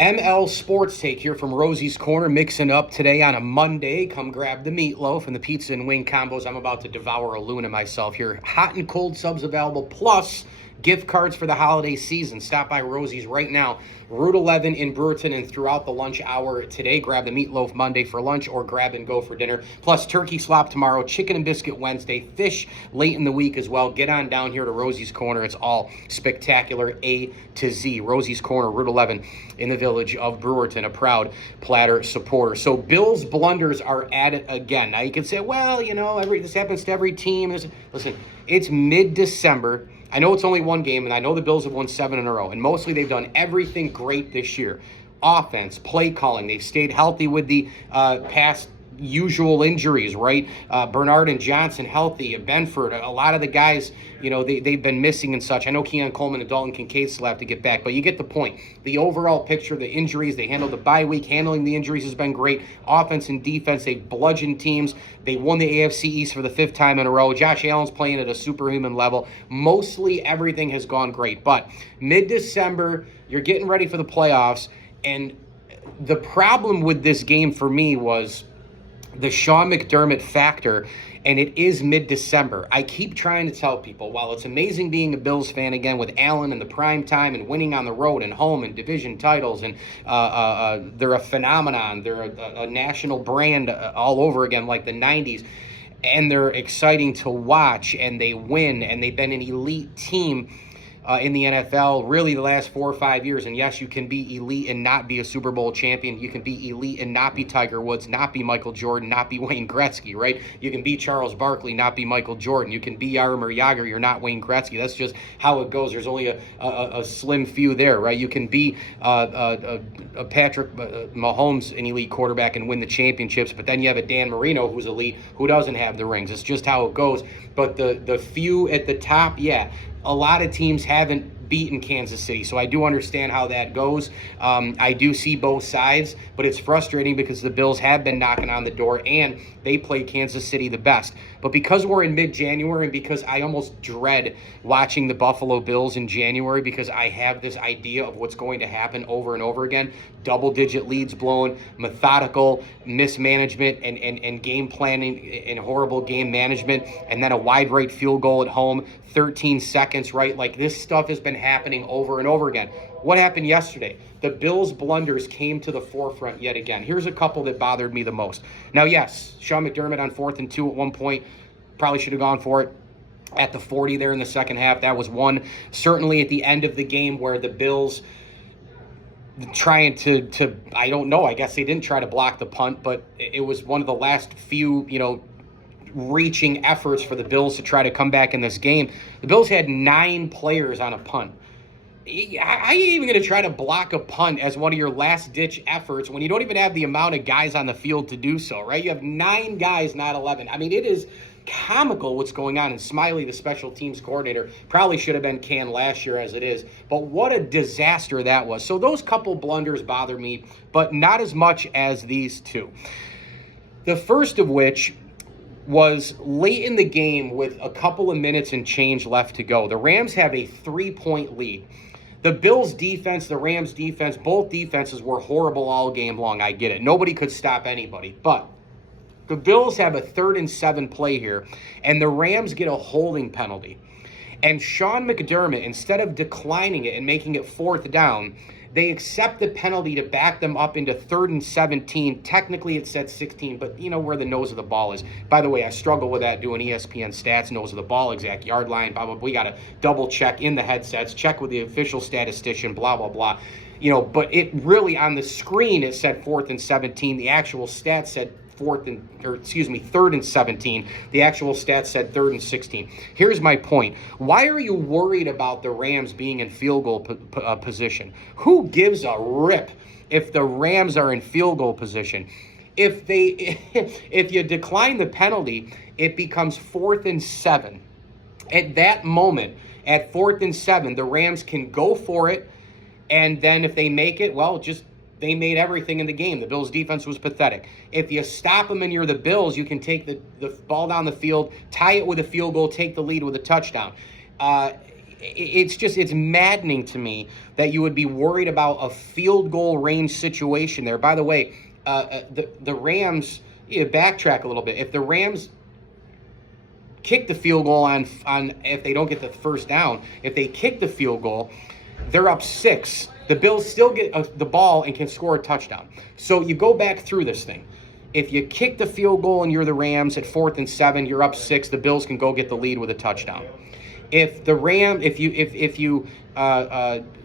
ML Sports Take here from Rosie's Corner, mixing up today on a Monday. Come grab the meatloaf and the pizza and wing combos. I'm about to devour a Luna myself here. Hot and cold subs available, plus gift cards for the holiday season. Stop by Rosie's right now. Route 11 in Brewerton and throughout the lunch hour today. Grab the meatloaf Monday for lunch or grab and go for dinner. Plus turkey slop tomorrow, chicken and biscuit Wednesday, fish late in the week as well. Get on down here to Rosie's Corner. It's all spectacular A to Z. Rosie's Corner, Route 11 in the village of Brewerton, a proud Platter supporter. So Bills blunders are at it again. Now you can say, well, you know, this happens to every team. Listen, it's mid-December. I know it's only one game, and I know the Bills have won 7 in a row, and mostly they've done everything great this year. Offense, play calling, they've stayed healthy with the past usual injuries, right? Bernard and Johnson healthy, Benford, a lot of the guys, you know, they've been missing and such. I know Keon Coleman and Dalton Kincaid still have to get back, but you get the point. The overall picture, the injuries, they handled the bye week, handling the injuries has been great. Offense and defense, they've bludgeoned teams. They won the AFC East for the 5th time in a row. Josh Allen's playing at a superhuman level. Mostly everything has gone great, but mid-December, you're getting ready for the playoffs, and the problem with this game for me was the Sean McDermott factor, and it is mid-December. I keep trying to tell people, while it's amazing being a Bills fan again with Allen in the prime time and winning on the road and home and division titles, and they're a phenomenon. They're a national brand all over again like the 90s, and they're exciting to watch, and they win, and they've been an elite team in the NFL, really the last 4 or 5 years. And yes, you can be elite and not be a Super Bowl champion. You can be elite and not be Tiger Woods, not be Michael Jordan, not be Wayne Gretzky, right? You can be Charles Barkley, not be Michael Jordan. You can be Jaromir Jagr, you're not Wayne Gretzky. That's just how it goes. There's only a slim few there, right? You can be a Patrick Mahomes, an elite quarterback, and win the championships, but then you have a Dan Marino who's elite who doesn't have the rings. It's just how it goes. But the few at the top, yeah, a lot of teams haven't beaten Kansas City, so I do understand how that goes. I do see both sides, but it's frustrating because the Bills have been knocking on the door, and they play Kansas City the best. But because we're in mid-January, and because I almost dread watching the Buffalo Bills in January because I have this idea of what's going to happen over and over again, double-digit leads blown, methodical mismanagement and game planning and horrible game management, and then a wide-right field goal at home, 13 seconds, right? Like, this stuff has been happening over and over again. What happened yesterday? The Bills' blunders came to the forefront yet again. Here's a couple that bothered me the most. Now, yes, Sean McDermott on 4th and 2 at one point, probably should have gone for it at the 40 there in the second half. That was one. Certainly at the end of the game where the Bills trying to I don't know, I guess they didn't try to block the punt, but it was one of the last few, you know, reaching efforts for the Bills to try to come back in this game. The Bills had 9 players on a punt. How are you even going to try to block a punt as one of your last-ditch efforts when you don't even have the amount of guys on the field to do so, right? You have 9 guys, not 11. I mean, it is comical what's going on. And Smiley, the special teams coordinator, probably should have been canned last year as it is. But what a disaster that was. So those couple blunders bother me, but not as much as these two. The first of which was late in the game with a couple of minutes and change left to go. The Rams have a 3-point lead. The Bills' defense, the Rams' defense, both defenses were horrible all game long. I get it. Nobody could stop anybody. But the Bills have a 3rd and 7 play here, and the Rams get a holding penalty. And Sean McDermott, instead of declining it and making it 4th down, they accept the penalty to back them up into 3rd and 17. Technically, it said 16, but you know where the nose of the ball is. By the way, I struggle with that doing ESPN stats, nose of the ball, exact yard line, blah, blah, blah. We got to double check in the headsets, check with the official statistician, blah, blah, blah. You know, but it really, on the screen, it said 4th and 17. The actual stats said 3rd and 17. The actual stats said 3rd and 16. Here's my point. Why are you worried about the Rams being in field goal position? Who gives a rip if the Rams are in field goal position? If you decline the penalty, it becomes 4th and 7. At that moment, at 4th and 7, the Rams can go for it, and then if they make it, well, they made everything in the game. The Bills' defense was pathetic. If you stop them and you're the Bills, you can take the ball down the field, tie it with a field goal, take the lead with a touchdown. it's maddening to me that you would be worried about a field goal range situation there. By the way, the Rams, backtrack a little bit. If the Rams kick the field goal on if they don't get the first down, if they kick the field goal, they're up 6. The Bills still get the ball and can score a touchdown. So you go back through this thing. If you kick the field goal and you're the Rams at 4th and 7, you're up 6. The Bills can go get the lead with a touchdown. If you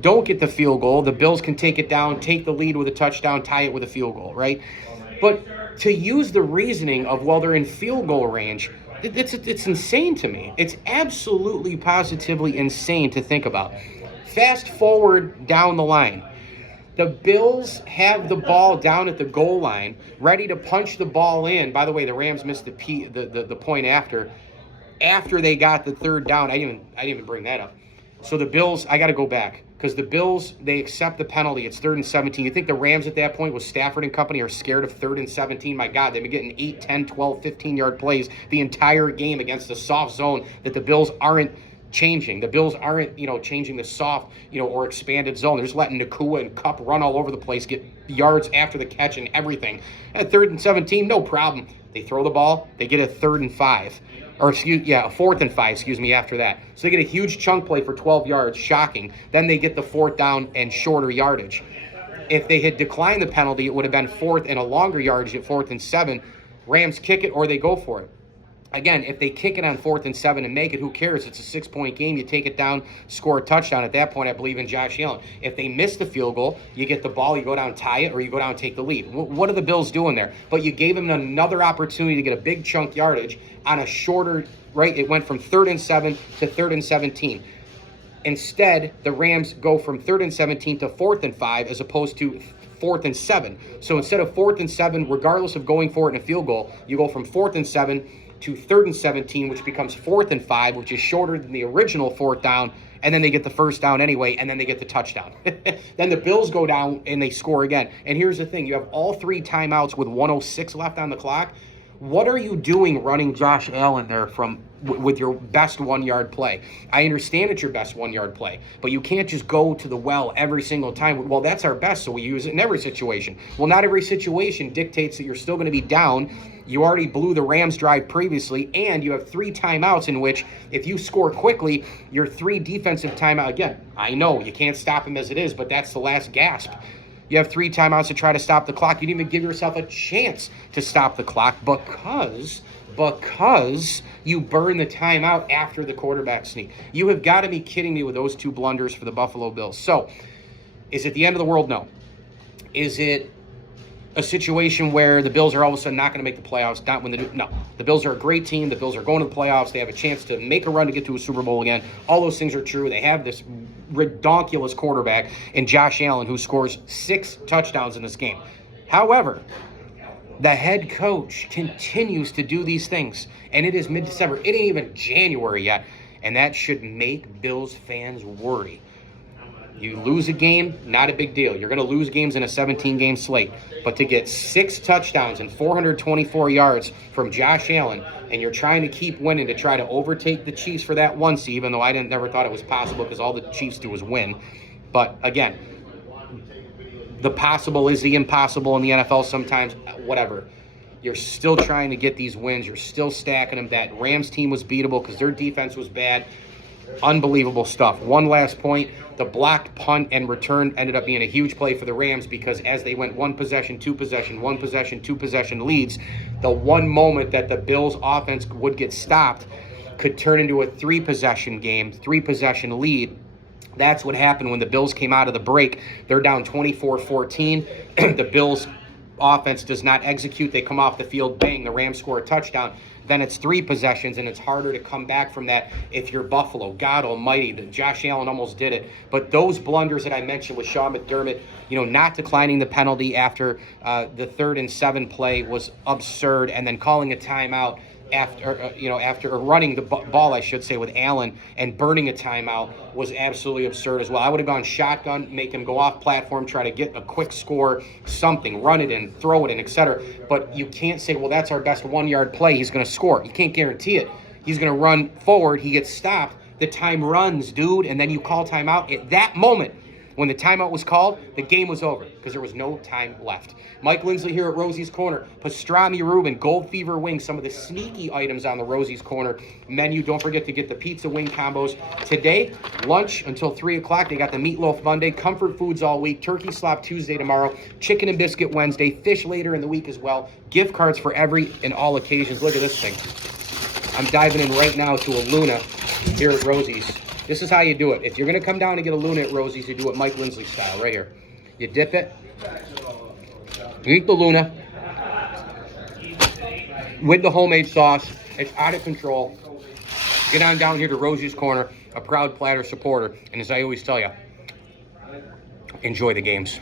don't get the field goal, the Bills can take it down, take the lead with a touchdown, tie it with a field goal, right? But to use the reasoning of, well, they're in field goal range, it's insane to me. It's absolutely positively insane to think about. Fast forward down the line. The Bills have the ball down at the goal line, ready to punch the ball in. By the way, the Rams missed the point after they got the third down. I didn't even bring that up. So the Bills, I got to go back because the Bills, they accept the penalty. It's 3rd and 17. You think the Rams at that point with Stafford and company are scared of 3rd and 17? My God, they've been getting 8, 10, 12, 15-yard plays the entire game against a soft zone that the Bills aren't changing. The Bills aren't, changing the soft, or expanded zone. They're just letting Nakua and Kupp run all over the place, get yards after the catch and everything. At 3rd and 17, no problem. They throw the ball. They get a 3rd and 5. A 4th and 5, after that. So they get a huge chunk play for 12 yards, shocking. Then they get the 4th down and shorter yardage. If they had declined the penalty, it would have been 4th and a longer yardage at 4th and 7. Rams kick it or they go for it. Again, if they kick it on 4th and 7 and make it, who cares? It's a 6-point game. You take it down, score a touchdown. At that point, I believe in Josh Allen. If they miss the field goal, you get the ball, you go down, tie it, or you go down and take the lead. What are the Bills doing there? But you gave them another opportunity to get a big chunk yardage on a shorter, right? It went from 3rd and 7 to 3rd and 17. Instead, the Rams go from 3rd and 17 to 4th and 5 as opposed to 4th and 7. So instead of 4th and 7, regardless of going for it in a field goal, you go from 4th and 7 to 3rd and 17, which becomes 4th and 5, which is shorter than the original 4th down, and then they get the first down anyway, and then they get the touchdown. Then the Bills go down, and they score again. And here's the thing. You have all 3 timeouts with 1:06 left on the clock. What are you doing running Josh Allen there with your best 1-yard play? I understand it's your best 1-yard play, but you can't just go to the well every single time. Well, that's our best, so we use it in every situation. Well, not every situation dictates that you're still going to be down. You already blew the Rams drive previously, and you have 3 timeouts in which if you score quickly, your 3 defensive timeout. Again, I know you can't stop him as it is, but that's the last gasp. You have 3 timeouts to try to stop the clock. You didn't even give yourself a chance to stop the clock because you burn the timeout after the quarterback sneak. You have got to be kidding me with those 2 blunders for the Buffalo Bills. So, is it the end of the world? No. Is it a situation where the Bills are all of a sudden not going to make the playoffs? Not when they do. No. The Bills are a great team. The Bills are going to the playoffs. They have a chance to make a run to get to a Super Bowl again. All those things are true. They have this redonkulous quarterback in Josh Allen who scores 6 touchdowns in this game. However, the head coach continues to do these things, and it is mid-December. It ain't even January yet, and that should make Bills fans worry. You lose a game, not a big deal. You're going to lose games in a 17-game slate. But to get 6 touchdowns and 424 yards from Josh Allen, and you're trying to keep winning to try to overtake the Chiefs for that 1 seed, even though I never thought it was possible because all the Chiefs do is win. But again, the possible is the impossible in the NFL sometimes, whatever. You're still trying to get these wins. You're still stacking them. That Rams team was beatable because their defense was bad. Unbelievable stuff. One last point. The blocked punt and return ended up being a huge play for the Rams because as they went 1 possession, 2 possession, 1 possession, 2 possession leads, the one moment that the Bills offense would get stopped could turn into a 3-possession game, 3-possession lead. That's what happened when the Bills came out of the break. They're down 24-14. The Bills offense does not execute. They come off the field, bang, the Rams score a touchdown. Then it's 3 possessions, and it's harder to come back from that if you're Buffalo. God almighty, Josh Allen almost did it. But those blunders that I mentioned with Sean McDermott, not declining the penalty after the 3rd and 7 play was absurd, and then calling a timeout after running the ball, I should say, with Allen and burning a timeout was absolutely absurd as well. I would have gone shotgun, make him go off platform, try to get a quick score, something, run it in, throw it in, etc. But you can't say, well, that's our best 1-yard play. He's going to score. You can't guarantee it. He's going to run forward. He gets stopped. the time runs, dude, and then you call timeout. At that moment, when the timeout was called, the game was over because there was no time left. Mike Lindsley here at Rosie's Corner. Pastrami Reuben, Gold Fever Wings, some of the sneaky items on the Rosie's Corner menu. Don't forget to get the pizza wing combos. Today, lunch until 3 o'clock. They got the Meatloaf Monday, Comfort Foods all week, Turkey Slop Tuesday tomorrow, Chicken and Biscuit Wednesday, fish later in the week as well. Gift cards for every and all occasions. Look at this thing. I'm diving in right now to a Luna here at Rosie's. This is how you do it. If you're going to come down and get a Luna at Rosie's, you do it Mike Lindsley style right here. You dip it. You eat the Luna with the homemade sauce. It's out of control. Get on down here to Rosie's Corner, a proud Platter supporter. And as I always tell you, enjoy the games.